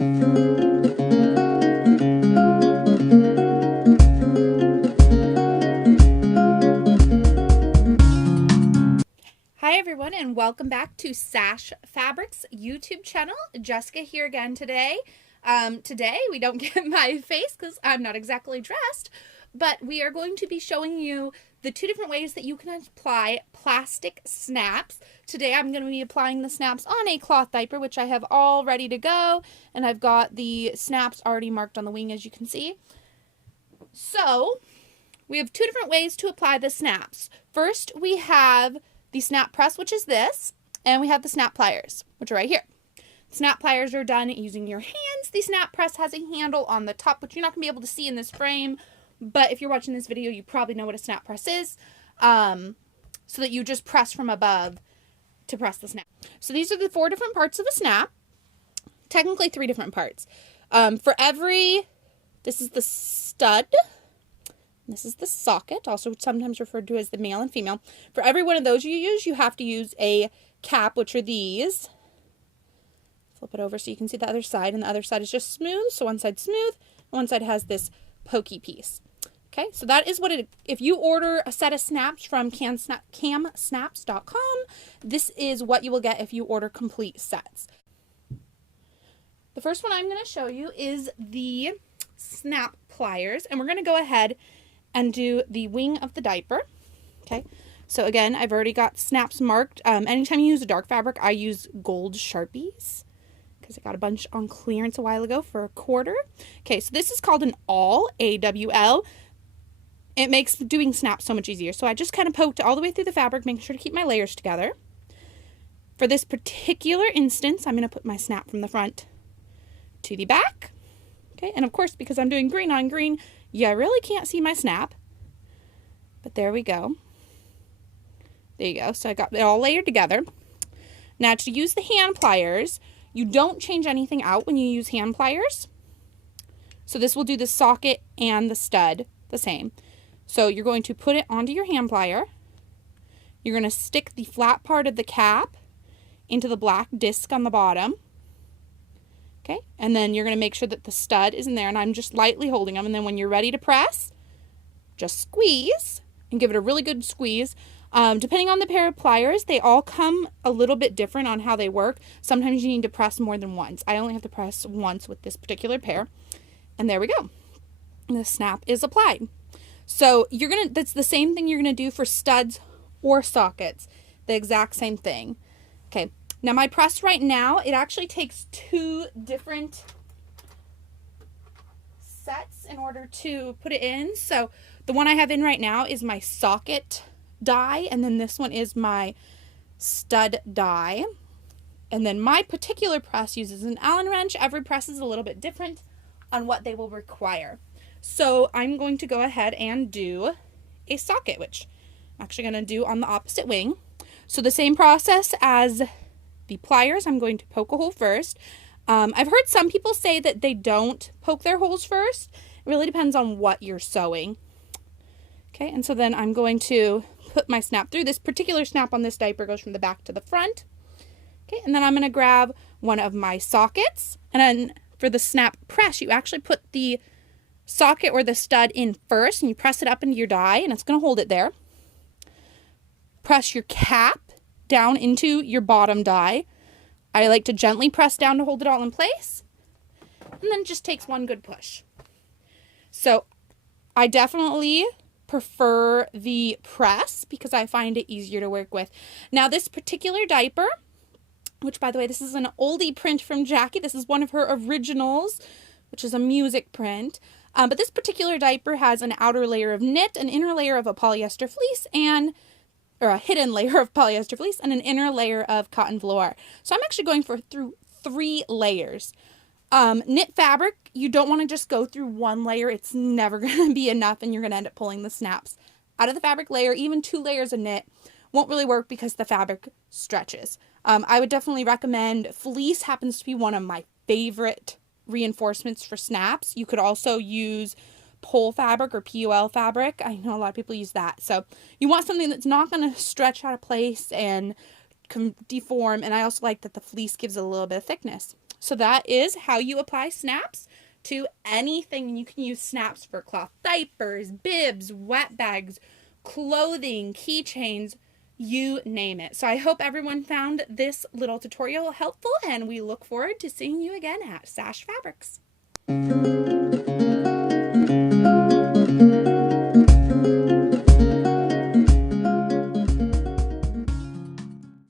Hi everyone, and welcome back to Sash Fabrics YouTube channel. Jessica here again today. Today we don't get my face because I'm not exactly dressed, but we are going to be showing you the two different ways that you can apply plastic snaps. Today I'm going to be applying the snaps on a cloth diaper, which I have all ready to go, and I've got the snaps already marked on the wing, as you can see. So we have two different ways to apply the snaps. First, we have the snap press, which is this, and we have the snap pliers, which are right here. Snap pliers are done using your hands. The snap press has a handle on the top, which you're not going to be able to see in this frame, but if you're watching this video, you probably know what a snap press is, so that you just press from above to press the snap. So these are the 4 different parts of a snap, technically 3 different parts. This is the stud. This is the socket, also sometimes referred to as the male and female. For every one of those you use, you have to use a cap, which are these. Flip it over so you can see the other side, and the other side is just smooth. So one side's smooth, and one side has this pokey piece. Okay, so that is what if you order a set of snaps from kamsnaps.com, this is what you will get if you order complete sets. The first one I'm going to show you is the snap pliers, and we're going to go ahead and do the wing of the diaper. Okay, so again, I've already got snaps marked. Anytime you use a dark fabric, I use gold Sharpies because I got a bunch on clearance a while ago for $1. Okay, so this is called an awl, A-W-L. It makes doing snaps so much easier. So I just kind of poked all the way through the fabric, making sure to keep my layers together. For this particular instance, I'm going to put my snap from the front to the back. Okay, and of course, because I'm doing green on green, you really can't see my snap. But there we go. There you go. So I got it all layered together. Now to use the hand pliers, you don't change anything out when you use hand pliers. So this will do the socket and the stud the same. So you're going to put it onto your hand plier. You're going to stick the flat part of the cap into the black disc on the bottom. Okay, and then you're going to make sure that the stud is in there, and I'm just lightly holding them, and then when you're ready to press, just squeeze and give it a really good squeeze. Depending on the pair of pliers, they all come a little bit different on how they work. Sometimes you need to press more than once. I only have to press once with this particular pair, and there we go. The snap is applied. So that's the same thing you're going to do for studs or sockets, the exact same thing. Okay. Now my press right now, it actually takes 2 different sets in order to put it in. So the one I have in right now is my socket die, and then this one is my stud die. And then my particular press uses an Allen wrench. Every press is a little bit different on what they will require. So I'm going to go ahead and do a socket, which I'm actually going to do on the opposite wing. So the same process as the pliers, I'm going to poke a hole first. I've heard some people say that they don't poke their holes first. It really depends on what you're sewing. Okay, and so then I'm going to put my snap through. This particular snap on this diaper goes from the back to the front. Okay, and then I'm going to grab one of my sockets, and then for the snap press, you actually put the socket or the stud in first, and you press it up into your die, and it's going to hold it there. Press your cap down into your bottom die. I like to gently press down to hold it all in place, and then it just takes one good push. So I definitely prefer the press because I find it easier to work with. Now this particular diaper, which by the way, this is an oldie print from Jackie. This is one of her originals, which is a music print. But this particular diaper has an outer layer of knit, an inner layer of a polyester fleece, or a hidden layer of polyester fleece, and an inner layer of cotton velour. So I'm actually going through 3 layers. Knit fabric, you don't want to just go through 1 layer. It's never going to be enough, and you're going to end up pulling the snaps out of the fabric layer. Even 2 layers of knit won't really work because the fabric stretches. I would definitely recommend fleece. Happens to be one of my favorite reinforcements for snaps. You could also use pole fabric or PUL fabric. I know a lot of people use that. So you want something that's not going to stretch out of place and deform. And I also like that the fleece gives it a little bit of thickness. So that is how you apply snaps to anything. You can use snaps for cloth diapers, bibs, wet bags, clothing, keychains, you name it. So I hope everyone found this little tutorial helpful, and we look forward to seeing you again at Sash Fabrics.